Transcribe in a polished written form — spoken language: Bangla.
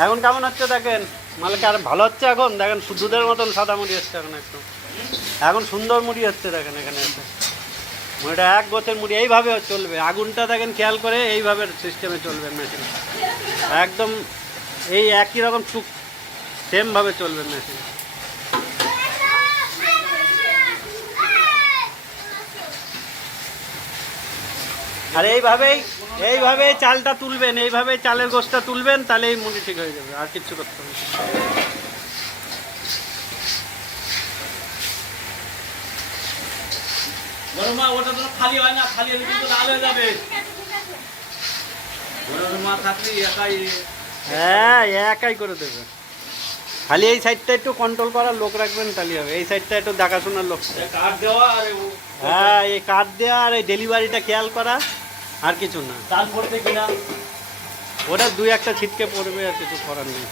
এখন কেমন হচ্ছে দেখেন, মালকে আর ভালো হচ্ছে এখন দেখেন, দুধের মতন সাদা মুড়ি হচ্ছে এখন একদম, এখন সুন্দর মুড়ি হচ্ছে দেখেন এখানে এসে। মুড়িটা এক গোছের মুড়ি এইভাবে চলবে, আগুনটা দেখেন খেয়াল করে এইভাবে সিস্টেমে চলবে মেশিন, একদম এই একই রকম চুক সেমভাবে চলবে মেশিন। আর এইভাবেই চালটা তুলবেন, এইভাবেই চালের গোছটা তুলবেন, তাহলে এই মুড়ি ঠিক হয়ে যাবে, আর কিচ্ছু করতে হবে না। গরমা ওটা তো খালি হয় না, খালি হলে কিন্তু লাল হয়ে যাবে। গরমা থাকলে একাই। হ্যাঁ, একাই করে দেবে, খালি এই সাইডটা একটু কন্ট্রোল করার লোক রাখবেন, তাহলে হবে। এই সাইডটা একটু দেখাশোনার লোক, কাঠ দেওয়া আর হ্যাঁ এই কাঠ দেওয়া আর এই ডেলিভারিটা খেয়াল করা, আর কিছু না। চাল পড়তে কিনা ওটা দুই একটা ছিটকে পড়বে, আর কিছু করার নেই।